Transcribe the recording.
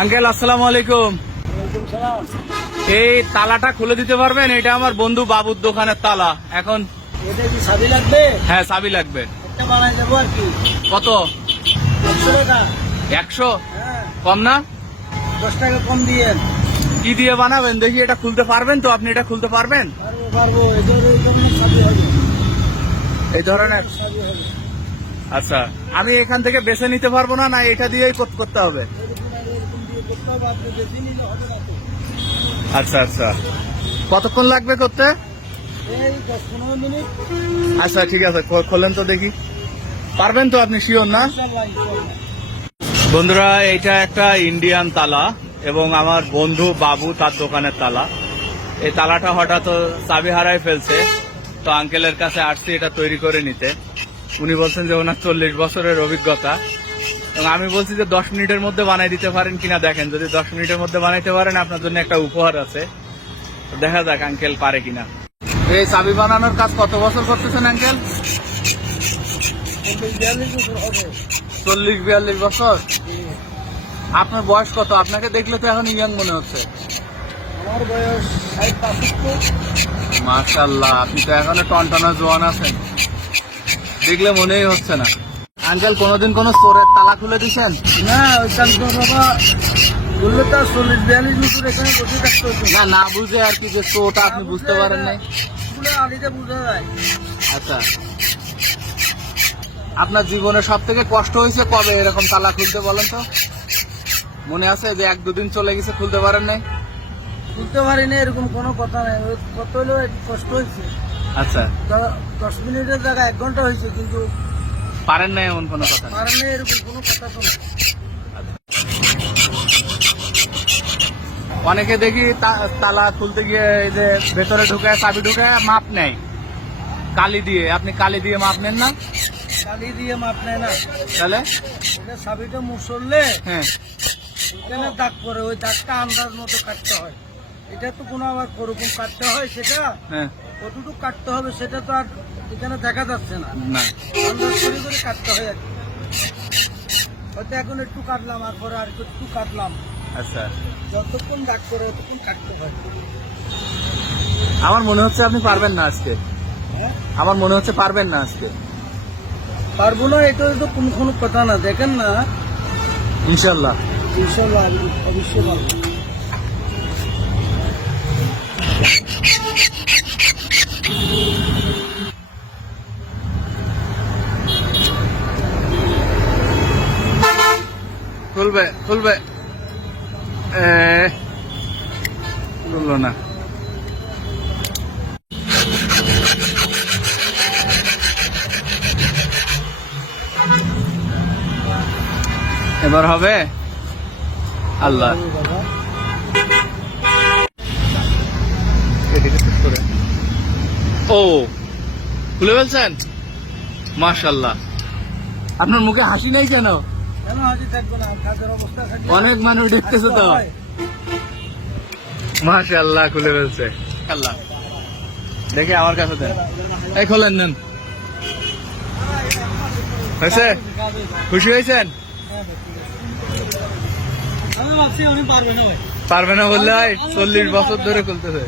Uncle আসসালামু আলাইকুম। এই তালাটা খুলে দিতে পারবেন? এটা আমার বন্ধু বাবুর দোকানের তালা। এখন কি সাবি লাগবে? হ্যাঁ চাবি কত? একশো হ্যাঁ। কম না? দশ টাকা কম দিয়ে। কি দিয়ে বানাবেন? দেখি এটা খুলতে পারবেন তো? আপনি এটা খুলতে পারবেন? এই ধরনের? সাবি হবে। আচ্ছা। আমি এখান থেকে বেছে নিতে পারব না? না এটা দিয়েই করতে হবে। আচ্ছা আচ্ছা। কতক্ষণ লাগবে করতে? আচ্ছা ঠিক আছে খোলেন তো দেখি। পারবেন তো আপনি শিওর না। বন্ধুরা এইটা একটা ইন্ডিয়ান তালা এবং আমার বন্ধু বাবু তার দোকানের তালা। এই তালাটা হঠাৎ চাবি হারাই ফেলছে, তো আঙ্কেলের কাছে আসছি এটা তৈরি করে নিতে। উনি বলছেন যে ওনার চল্লিশ বছরের অভিজ্ঞতা। এবং আমি বলছি যে দশ মিনিটের মধ্যে বানাই দিতে পারেন কিনা দেখেন। যদি দশ মিনিটের মধ্যে বানাইতে পারেন আপনার জন্য একটা উপহার আছে। দেখা যাক আঙ্কেল পারে কিনা। এই চাবি বানানোর কাজ কত বছর করতেছেন আঙ্কেল? চল্লিশ বিয়াল্লিশ বছর আপনার বয়স কত? আপনাকে দেখলে তো এখন ইয়াং মনে হচ্ছে। আমার বয়স ষাট মাশাল্লাহ আপনি তো এখনও টনটনা জোয়ান আছেন। দেখলে মনেই হচ্ছে না। আঙ্কেল কোনোদিন কোনো চোরের তালা খুলে দিছেন? না ওইখান তো বাবা বললে তো চল্লিশ বিয়াল্লিশ বছর এখানে বসে থাকতে হতো। না না বুঝে আর কি যে চোরটা আপনি বুঝতে পারেন নাই। পুরো আলিতে বোঝা যায়। আচ্ছা। আপনার জীবনে সব থেকে কষ্ট হয়েছে কবে এরকম তালা খুলতে বলেন তো? মনে আছে যে এক দুদিন চলে গেছে খুলতে পারেন নাই? বুঝতে পারিনি এরকম কোনো কথা নাই। কত হলেও কষ্ট হয়েছে। আচ্ছা। দশ মিনিটের জায়গায় এক ঘণ্টা হয়েছে কিন্তু পারেন না এমন কোনো কথা। পারেনি এরকম কোনো কথা তো অনেকে দেখি তালা খুলতে গিয়ে এই যে ভেতরে ঢুকে চাবি ঢুকে মাপ নেয়। কালি দিয়ে। আপনি কালি দিয়ে মাপ নেন না? কালি দিয়ে মাপ নেয় না। তাহলে? এটা সাবিটা মুসললে হ্যাঁ। এখানে দাগ পরে ওই দাগটা আন্দাজ মতো কাটতে হয়। এটা তো কোনো আবার ওরকম কাটতে হয় সেটা হ্যাঁ। কতটুকু কাটতে হবে সেটা তো আর এখানে দেখা যাচ্ছে না। না। করে করে কাটতে হয় হয়তো এখন একটু কাটলাম আর পরে আর একটু কাটলাম। আচ্ছা। যতক্ষণ দাগ করে ততক্ষণ কাটতে হয়। আমার মনে হচ্ছে আপনি পারবেন না আজকে। হ্যাঁ? আমার মনে হচ্ছে পারবেন না আজকে। পারব না এটা তো কোনো কোনো কথা না। দেখেন না। ইনশাল্লাহ। ইনশাল্লাহ অবশ্যই পারব। খুলবে খুলবে। খুললো না। এবার হবে আল্লাহ। ও, খুলে ফেলছেন? মাশাল্লাহ আপনার মুখে হাসি নাই কেন? অনেক মানুষ দেখতেছে তো। মাশাল্লাহ খুলে ফেলছে। আল্লাহ। দেখি আমার কাছে দেন। এই খোলেন নেন। হয়েছে? খুশি হয়েছেন? পারবে না বললে চল্লিশ বছর ধরে খুলতেছে।